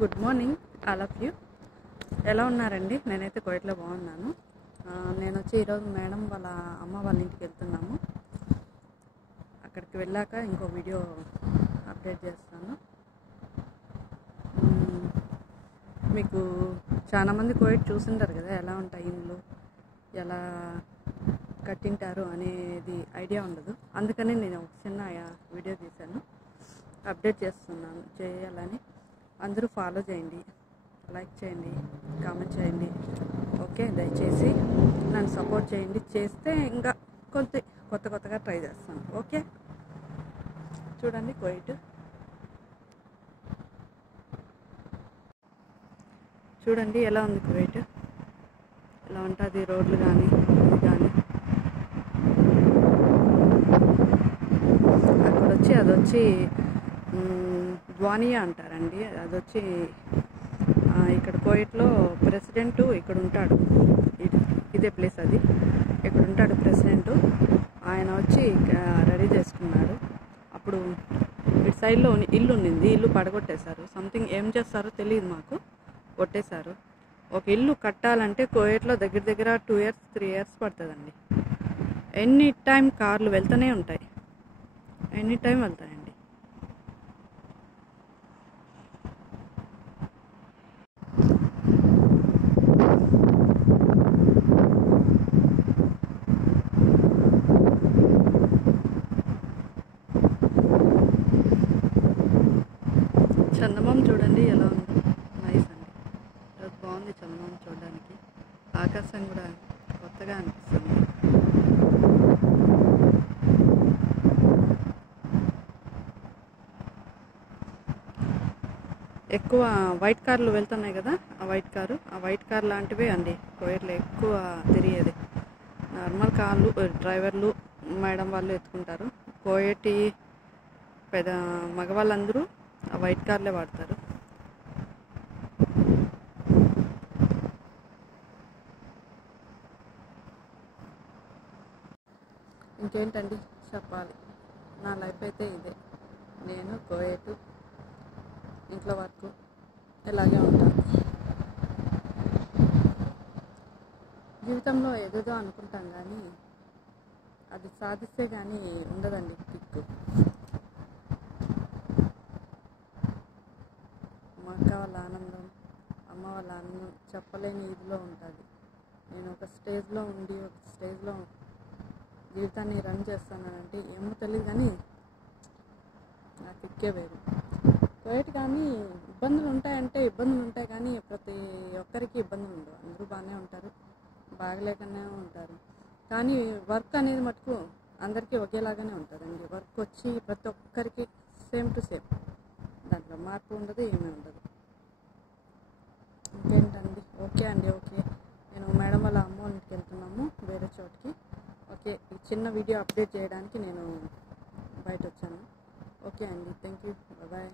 Good morning all of you. ఎలా ఉన్నారండి? నేనైతే కోయిట్లో బాగున్నాను. నేను వచ్చి ఈరోజు మేడం వాళ్ళ అమ్మ వాళ్ళ ఇంటికి వెళ్తున్నాము. అక్కడికి వెళ్ళాక ఇంకో వీడియో అప్డేట్ చేస్తాను. మీకు చాలామంది కోయిట్ చూసింటారు కదా, ఎలా ఉంటాయి ఇండ్లు, ఎలా కట్టింటారు అనేది ఐడియా ఉండదు. అందుకని నేను ఒక చిన్న వీడియో తీశాను, అప్డేట్ చేయాలని. అందరూ ఫాలో చేయండి, లైక్ చేయండి, కామెంట్ చేయండి. ఓకే, దయచేసి నన్ను సపోర్ట్ చేయండి. చేస్తే ఇంకా కొత్తగా ట్రై చేస్తాను. ఓకే, చూడండి కోయిట్. చూడండి ఎలా ఉంది కోయిట్, ఎలా ఉంటుంది రోడ్లు కానీ ఇది కానీ. అదొచ్చి ద్వానియా అంటారండి. అదొచ్చి ఇక్కడ కోయిట్లో ప్రెసిడెంటు ఇక్కడ ఉంటాడు. ఇదే ప్లేస్ అది. ఇక్కడ ఉంటాడు ప్రెసిడెంటు. ఆయన వచ్చి రెడీ చేసుకున్నాడు. అప్పుడు ఇటు సైడ్లో ఇల్లు ఉండింది, ఇల్లు పడగొట్టేశారు. సంథింగ్ ఏం చేస్తారో తెలియదు, మాకు కొట్టేశారు. ఒక ఇల్లు కట్టాలంటే కోయిట్లో దగ్గర 2 years 3 years పడుతుందండి. ఎనీ టైం కార్లు వెళ్తూనే ఉంటాయి, ఎనీ టైం వెళ్తాయండి. చందమామ చూడండి ఎలా ఉంది, నైస్ అండి. ఈరోజు బాగుంది చందమామ చూడడానికి. ఆకాశం కూడా కొత్తగా అనిపిస్తుంది. ఎక్కువ వైట్ కార్లు వెళ్తున్నాయి కదా, ఆ వైట్ కార్ లాంటివే అండి కోయిట్లో ఎక్కువ తిరిగేది. నార్మల్ కార్లు డ్రైవర్లు మేడం వాళ్ళు ఎత్తుకుంటారు. కోయటి పెద్ద మగవాళ్ళందరూ ఆ వైట్ కార్లే వాడతారు. ఇంకేంటండి చెప్పాలి, నా లైఫ్ అయితే ఇదే. నేను కోయటు, ఇంట్లో వర్క్, ఇలాగే ఉంటాను. జీవితంలో ఏదేదో అనుకుంటాం కానీ అది సాధిస్తే కానీ ఉండదండి కిక్కు. మా అక్క వాళ్ళ ఆనందం, అమ్మ వాళ్ళ ఆనందం చెప్పలేని ఇదిలో ఉంటుంది. నేను ఒక స్టేజ్లో జీవితాన్ని రన్ చేస్తానంటే ఏమో తెలియదు, కానీ నా కిక్కే వేరు. కోయిట్ కానీ ఇబ్బందులు ఉంటాయి కానీ ప్రతి ఒక్కరికి ఇబ్బందులు ఉండవు. అందరూ బాగానే ఉంటారు, బాగలేకనే ఉంటారు. కానీ వర్క్ అనేది మటుకు అందరికీ ఒకేలాగానే ఉంటుందండి. వర్క్ వచ్చి ప్రతి ఒక్కరికి సేమ్ టు సేమ్, దాంట్లో మార్పు ఉండదు, ఏమీ ఉండదు. ఇంకేంటండి? ఓకే అండి, ఓకే. నేను మేడం వాళ్ళ అమ్మ వాళ్ళ ఇంటికి వెళ్తున్నాము, వేరే చోటికి. ఓకే, ఈ చిన్న వీడియో అప్డేట్ చేయడానికి నేను బయట వచ్చాను. ఓకే అండి, థ్యాంక్ యూ, బాయ్.